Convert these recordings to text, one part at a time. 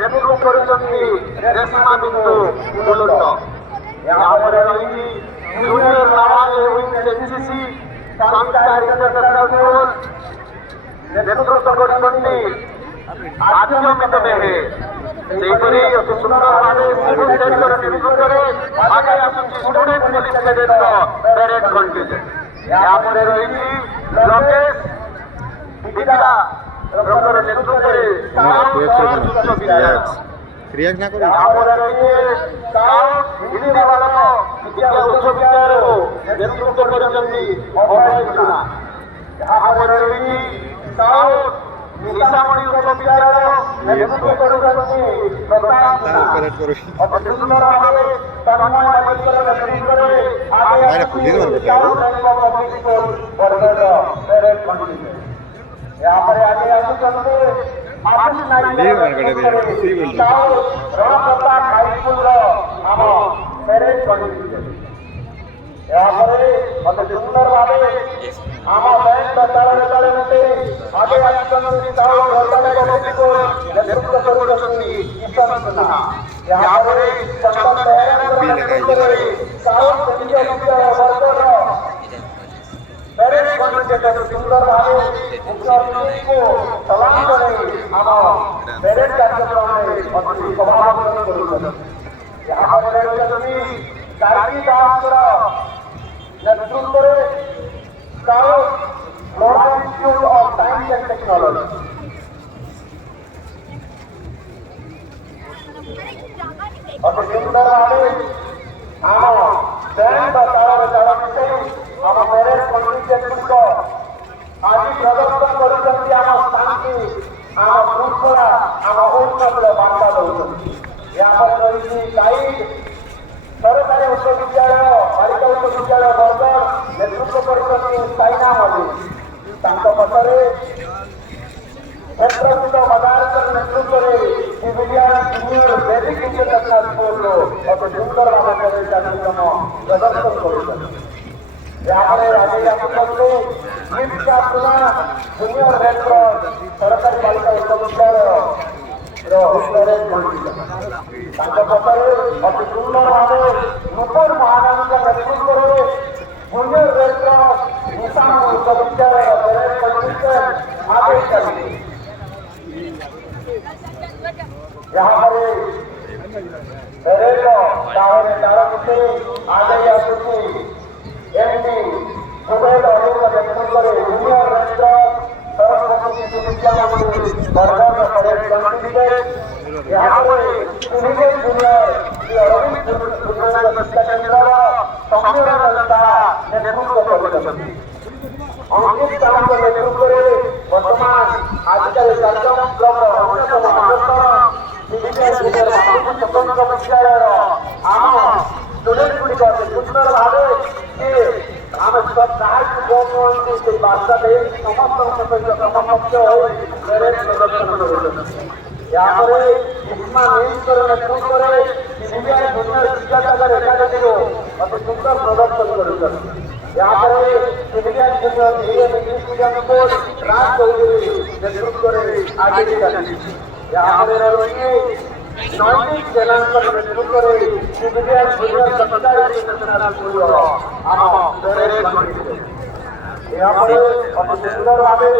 ନେତୃତ୍ୱ କରୁଛନ୍ତି ରେଶମା ବିନ୍ଦୁ ମୁଲୁଣ୍ଡ। ଏହାପରେ ରହିଛି ଜୁନିୟର ନାବାଳିକା ୱିଙ୍ଗ୍ ଏନ୍ସିସି ସାଂସ୍କାରିକ ଇଣ୍ଟରନ୍ୟାସନାଲ ନେତୃତ୍ୱ କରୁଛନ୍ତି ଆର୍ଯ୍ୟମିତ ବେହେ। ସେହିପରି ଅତି ସୁନ୍ଦର ଭାବେ ସିଭିଲ ସେକ୍ଟର ନେତୃତ୍ୱରେ ଆଗେଇ ଆସୁଛି ଷ୍ଟୁଡେଣ୍ଟ ପୋଲିସ କ୍ୟାଡେଟର ପ୍ୟାରେଡ୍ କଣ୍ଟିଜେଣ୍ଟ। ଏହାପରେ ରହିଛି ଲୋକେଶ ବିଦ୍ୟା ର ନେତୃତ୍ୱରେ ଉଚ୍ଚ ବିଦ୍ୟାଳୟ। ଏହାପରେ ରହିଛି ସ୍କାଉଟ ହିନ୍ଦୀ ବାଳକ ବିଦ୍ୟା ଉଚ୍ଚ ବିଦ୍ୟାଳୟର ନେତୃତ୍ୱ କରୁଛନ୍ତି ଅଭୟ ସୁନା। ଏହାପରେ ରହିଛି ସ୍କାଉଟ ନିଶାମଣି ଉଚ୍ଚ ବିଦ୍ୟାଳୟ ନେତୃତ୍ୱ କରୁଛନ୍ତି ପ୍ରତାପ ସୁନା। ଅତି ସୁନ୍ଦର ଭାବେ ତନ୍ମୟ ମଲ୍ଲିକର ନେତୃତ୍ୱରେ ଆଗେଇ ଆସୁଛି scout and public school burger parade contingent. ଏହାପରେ ଆଗେଇ ଆସୁଛନ୍ତି ଆଶିଷ ନାୟକର ନେତୃତ୍ୱରେ ସ୍କାଉଟ ରଣପ୍ରତାପ ହାଇସ୍କୁଲର ଆମ ପ୍ୟାରେଡ୍ କଣ୍ଟିଜେଣ୍ଟ। ଏହାପରେ ଅତି ସୁନ୍ଦର ଭାବେ ଆମ ବ୍ୟାଣ୍ଡ ତାଳରେ ତାଳେ ମିଶେଇ ଆଗେଇ ଆସୁଛନ୍ତି ସ୍କାଉଟ ରତାଳି ପବ୍ଲିକ ସ୍କୁଲ ନେତୃତ୍ୱ କରୁଛନ୍ତି କିଶନ ସୁନା। ଏହାପରେ ଚନ୍ଦନ ବେହେରାଙ୍କ ନେତୃତ୍ୱରେ ସ୍କାଉଟ କେନ୍ଦ୍ରୀୟ ବିଦ୍ୟାଳୟ ବର୍ଗର ପ୍ୟାରେଡ୍ କଣ୍ଟିଜେଣ୍ଟ ସୁନ୍ଦର ଭାବେ ମୁଖ୍ୟ ଅତିଥିଙ୍କୁ ସଲାମ ଜଣାଇ ଆମ ପ୍ୟାରେଡ୍ କାର୍ଯ୍ୟକ୍ରମରେ ଅତି ସଭାପତି କରୁଛନ୍ତି। ଏହାପରେ ରହିଛନ୍ତି କାର୍ତ୍ତି ଦାସଙ୍କର ନେତୃତ୍ୱରେ scout global institute of science and technology. ଅତି ସୁନ୍ଦର ଭାବେ ଆମ ବ୍ୟାଣ୍ଡ ତାଳରେ ତାଳ ମିଶାଇ ଆମ ପ୍ୟାରେଡ୍ କଣ୍ଟିଜେଣ୍ଟଙ୍କ ଆଜି ପ୍ରଦର୍ଶନ କରୁଛନ୍ତି ଆମ ଶାନ୍ତି, ଆମ ଶୃଙ୍ଖଳା, ଆମ ଉନ୍ନତିର ବାର୍ତ୍ତା ଦେଉଛନ୍ତି। ଏହାପରେ ରହିଛି ଗାଇଡ୍ ସରକାରୀ ଉଚ୍ଚ ବିଦ୍ୟାଳୟ ବାଳିକା ଉଚ୍ଚ ବିଦ୍ୟାଳୟ ବର୍ଗର ନେତୃତ୍ୱ କରୁଛନ୍ତି ସାଇନା ମଲ୍ଲିକ। ତାଙ୍କ ପଛରେ କ୍ଷେତ୍ରସ୍ଥିତ ମଦାରଙ୍କର ନେତୃତ୍ୱରେ ସିଭିଲିଆନ ଜୁନିୟର ବେସିକ୍ ଇଣ୍ଟରନ୍ୟାସନାଲ ସ୍କୁଲର ଅତି ସୁନ୍ଦର ଭାବେ କାର୍ଯ୍ୟକ୍ରମ ପ୍ରଦର୍ଶନ କରୁଛନ୍ତି। ଏହାପରେ ଆଗେଇ ଆସୁଛନ୍ତି ଲିପ୍ସା ସୁନା ଜୁନିୟର ରେଡ୍ କ୍ରସ୍ ସରକାରୀ ବାଳିକା ଉଚ୍ଚ ବିଦ୍ୟାଳୟ ପ୍ୟାରେଡ୍ କଣ୍ଟିଜେଣ୍ଟ। ତାଙ୍କ ପଛରେ ଅତି ସୁନ୍ଦର ଭାବେ ନୂତନ ମହାରାଣୀଙ୍କ ନେତୃତ୍ୱରେ ଜୁନିୟର ରେଡ୍ କ୍ରସ୍ ନିଶାମଣି ଉଚ୍ଚ ବିଦ୍ୟାଳୟ ପ୍ୟାରେଡ୍ କଣ୍ଟିଜେଣ୍ଟ ଆଗେଇ ଚାଲିଛି। ଏହାପରେ ପ୍ୟାରେଡ୍ର ତାଳରେ ତାଳ ମିଶେଇ ଆଗେଇ ଆସୁଛି ଏମ୍ଡି ସୁବେଦ ଅଲିଙ୍କ ନେତୃତ୍ୱରେ ଜୁନିୟର ରେଡ୍ କ୍ରସ୍ ସରସ୍ୱତୀ ଶିଶୁ ବିଦ୍ୟା ମନ୍ଦିର ବର୍ଗର ପ୍ୟାରେଡ୍ କଣ୍ଟିଜେଣ୍ଟ। ଏହାପରେ ସିଭିଲ୍ ଜୁନିୟର ଶ୍ରୀ ଅରବିନ୍ଦ ପୂର୍ଣ୍ଣାଙ୍ଗ ଶିକ୍ଷା କେନ୍ଦ୍ରର ସମ୍ମିଳନ ତାହା ନେତୃତ୍ୱ କରୁଛନ୍ତି। ଅଙ୍କିତ ସାହୁଙ୍କ ନେତୃତ୍ୱରେ ବର୍ତ୍ତମାନ ଆଜିକାଲି କାର୍ଯ୍ୟକ୍ରମର ଅନ୍ୟତମ ଆକର୍ଷଣ ସିଭିଲ୍ ଜୁନିୟର ମାତୃଭୂମି ସ୍ୱତନ୍ତ୍ର ବିଦ୍ୟାଳୟର ଆମ ଷ୍ଟୁଡେଣ୍ଟ ଗୁଡ଼ିକ ଅତି ସୁନ୍ଦର ଭାବେ ଆମେ କାହାକୁ କହୁଛନ୍ତି ସେଇ ବାର୍ତ୍ତା ଦେଇ ସମସ୍ତଙ୍କ ସହିତ ସମକକ୍ଷ ହୋଇ ପ୍ୟାରେଡ୍ ପ୍ରଦର୍ଶନ କରୁଛନ୍ତି। ଏହାପରେ ଇସ୍ମା ମିନ୍ସଙ୍କର ନେତୃତ୍ୱରେ ସିଭିଲ୍ ଜୁନିୟର ବିଦ୍ୟାସାଗର ଏକାଡେମୀରୁ ଅତି ସୁନ୍ଦର ପ୍ରଦର୍ଶନ କରୁଛନ୍ତି। ଏହାପରେ civil junior English medium school Raj Choudhury ନେତୃତ୍ୱରେ ଆଗେଇ ଚାଲିଛି। ଏହାପରେ ରହିଛି ନୈତିକ ଜେନାଙ୍କର ନେତୃତ୍ୱରେ ସିଭିଲ୍ ଜୁନିୟର ସରକାରୀ ଇଣ୍ଟରନ୍ୟାସନାଲ ସ୍କୁଲର ଆମ ପ୍ୟାରେଡ୍ କଣ୍ଟିଜେଣ୍ଟ। ଏହାପରେ ଅତି ସୁନ୍ଦର ଭାବେ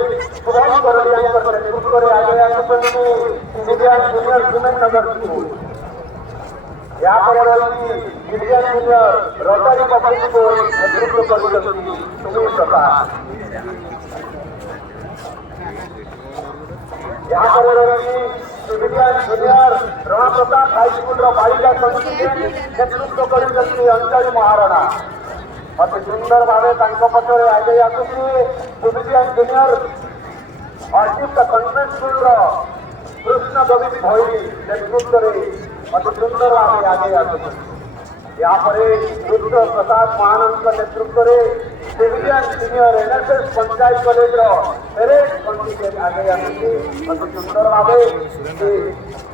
ଶୁଭମ କରଡ଼ିଆଙ୍କ ନେତୃତ୍ୱରେ ଆଗେଇ ଆସୁଛନ୍ତି ସିଭିଲ୍ ଜୁନିୟର ସୁମେନନଗର ସ୍କୁଲ। ଏହାପରେ ରହିଛି civil junior Rotary public school ନେତୃତ୍ୱ କରୁଛନ୍ତି ସୁନୀଲ ପ୍ରକାଶ। ଏହାପରେ ରହିଛି ସିଭିଲ୍ ଜୁନିୟର ରଣପ୍ରତାପ ହାଇସ୍କୁଲର ବାଳିକା କଣ୍ଟିଜେଣ୍ଟ ନେତୃତ୍ୱ କରୁଛନ୍ତି ଅଞ୍ଜଳି ମହାରଣା। ଅତି ସୁନ୍ଦର ଭାବେ ତାଙ୍କ ପଛରେ ଆଗେଇ ଆସୁଛି ସିଭିଲ୍ ଜୁନିୟର ଅର୍ଚିତ କନ୍ଭେଣ୍ଟ ସ୍କୁଲର କୃଷ୍ଣ ଗୋବିନ୍ଦ ଭୈରୀ ନେତୃତ୍ୱରେ ଅତି ସୁନ୍ଦର ଭାବେ ଆଗେଇ ଆସୁଛନ୍ତି। ଏହାପରେ ରୁଦ୍ର ପ୍ରସାଦ ମହାନନ୍ଦଙ୍କ ନେତୃତ୍ୱରେ ସିଭିଲ୍ ଜୁନିୟର ଏନ୍ଏସ୍ଏସ୍ ପଞ୍ଚାୟତ କଲେଜର ପ୍ୟାରେଡ୍ କଣ୍ଟିଜେଣ୍ଟ ଆଗେଇ ଆସୁଛି। ଅତି ସୁନ୍ଦର ଭାବେ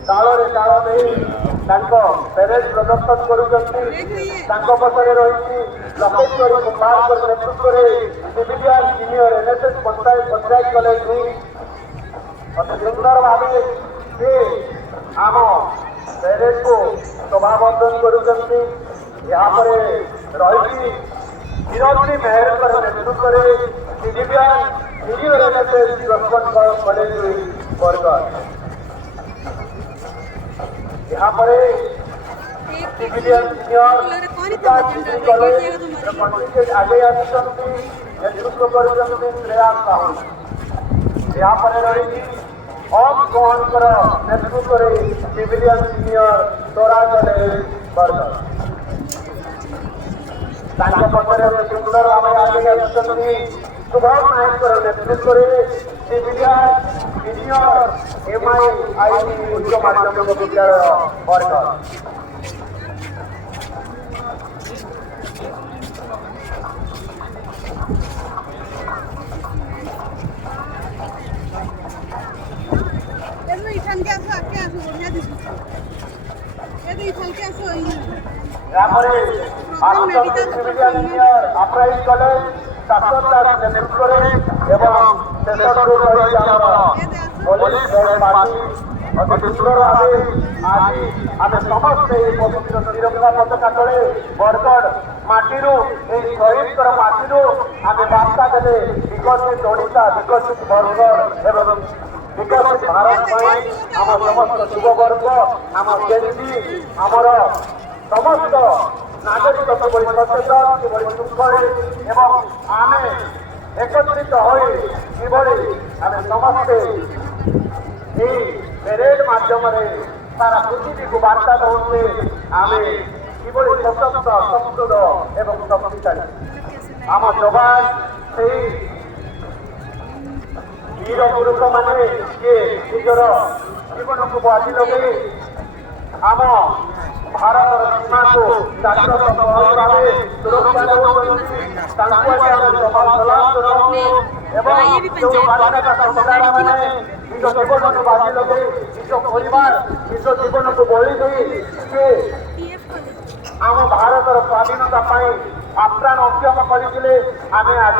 ତାଳରେ ତାଳ ଦେଇ ତାଙ୍କ ପ୍ୟାରେଡ୍ ପ୍ରଦର୍ଶନ କରୁଛନ୍ତି। ତାଙ୍କ ପଛରେ ରହିଛି ଲକେଶ୍ୱରୀ କୁମ୍ଭାରଙ୍କ ନେତୃତ୍ୱରେ ସିଭିଲ୍ ଜୁନିୟର ଏନ୍ଏସ୍ଏସ୍ ପଞ୍ଚାୟତ କଲେଜ ଅତି ସୁନ୍ଦର ଭାବେ ସେ आम पैरेड को शोभावर्धन करुँच यहाँ पर रही विरोधी मेहर नेतृत्व में कॉलेज बरगढ़ यहाँ पर सिविलियन सीनियर कॉलेज आगे नेतृत्व कर श्रेया साहू यहाँ पर रही ओम मोहन नेतृत्व में सिविलियन सीनियर तोरा कॉलेज बरगढ़ पक्षर सुंदर भाव आगे शुभम नायक नेतृत्व में सिविलियन सीनियर MIIT उच्च माध्यमिक विद्यालय बरगढ़ सिविलियन इंजीनियर अपराइज कॉलेज शाश्वत नेतृत्व एवं पुलिस पार्टी अति सुंदर भाव आज आम समस्ते पवित्र तिरंगा पताका तले बरगढ़ माटी शहीद माटी आम बार्ता देते विकसित ओडिशा विकसित बरगढ़ एवं विकसित भारत आम समस्त युववर्ग आम जेनजी आमर समस्त नागरिक सचेतन सुखरे एवं आम एकत्रित होभली आम समस्ते पेरेड मध्यम सारा पृथ्वी को वार्ता दौड़े आम किभली सशक्त समृद्ध एवं शक्तिशाली आम जवान से वीर पुरुष मैंने निजर जीवन को बाजी लगे आम भारत सीमा को भाव सुरक्षा निज जीवन को बाजी लगे निज परिवार निज जीवन को बलि दे आम भारत स्वाधीनता आप्राण उद्यम करते आम आज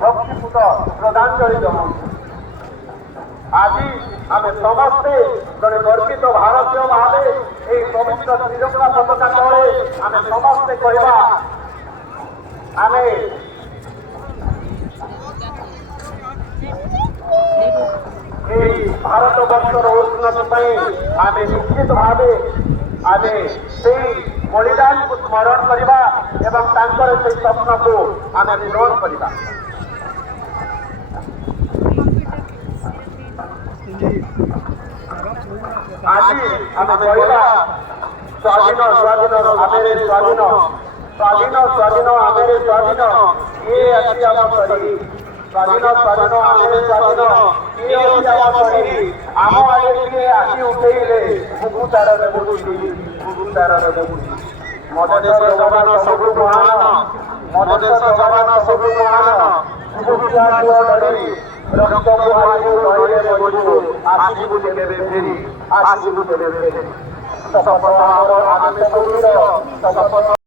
भक्तिपूत श्रद्धांजलि जनाऊँ आज आम समस्ते जड़े गर्वित भारतीय भाव यही पवित्र तिरंगा पताका तले आम समस्ते कहवा आम भारत वर्षर उन्नति आम निश्चित भाव आम से बलिदान को स्मरण करवा एवं तांकर से स्वप्न को आम पूरण करवा आज आम कहवा स्वाधीन स्वाधीन आमेरे स्वाधीन स्वाधीन स्वाधीन आमेरे स्वाधीन ये अच्छी आम शरीर स्वाधीन स्वाधीन आमेरे स्वाधीन ये अच्छी आम शरीर आम आगे किए आखि उठेले बुकु तार बुझी बुकु तार बुझी मो देश जवान सबु महान मो देश जवान सबु महान लड़ी रक्त बुहारी लड़े बजू आसिबु देबे फेरी आसिबु देबे फेरी शपथ आम शपथ